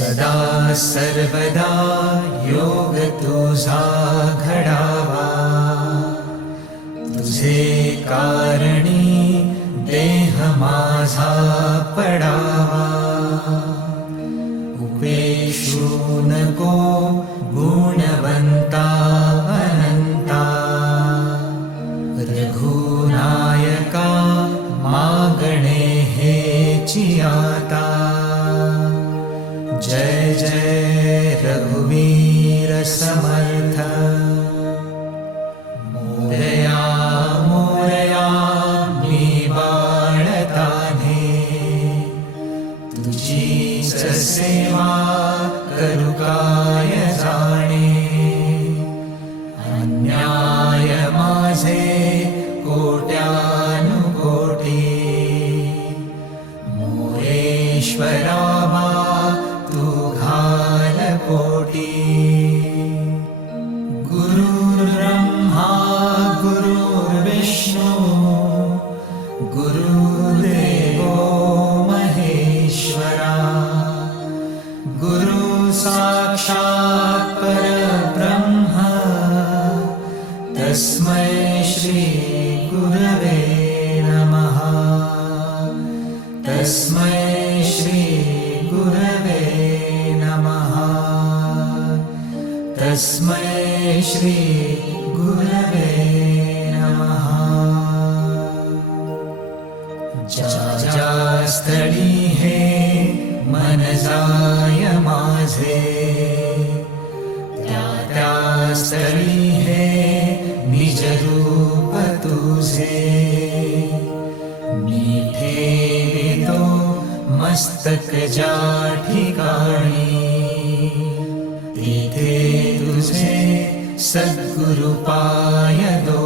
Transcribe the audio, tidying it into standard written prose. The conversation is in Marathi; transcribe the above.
सदा सर्वदा योग तुझा घडावा, तुझे कारणी देह माझा पडावा. उपेशू नको गुणवंता अनंता, रघुनायका मागणे हेची आता. जय जय रघुवीर समर्थ. मोरया मोरया मी बाळताने, तुझीच सेवा करू काय जाणे. अन्याय माझे कोट्यानुकोटी, मोरेश्वरावा तू घाल पोटी. गुरुर्ब्रह्मा गुरुर्विष्णू, गुरुर्देवो महेश्वरा. गुरु साक्षात् परब्रह्म, तस्मै श्री गुरवे नमः. तस्मै श्री गुरवे नमः. तस्मै श्री गुरवे नमः. ज्या स्थळी हे मन जाय माझे, त्या स्थळी हे निज रूप तुझे. मी ठेवितो मस्तक ज्या ठिकाणी, तिथे तुझे सद्गुरु पाय दो.